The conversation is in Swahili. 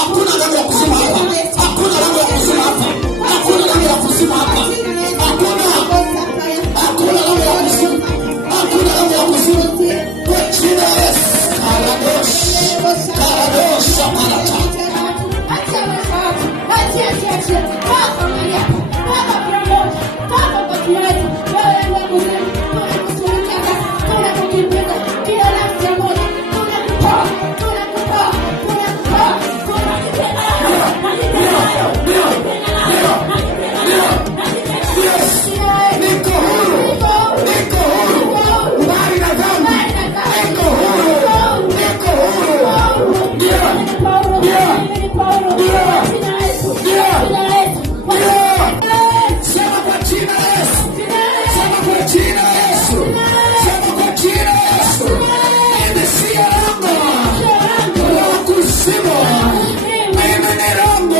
Hakuna roho ya kuzimu hapa. Hakuna roho ya kuzimu hapa. Hakuna roho ya kuzimu hapa. Hakuna roho ya kuzimu. Hakuna roho ya kuzimu. Kwa jina la Yesu. Karadosh Samarata. Mimi ni Rambo.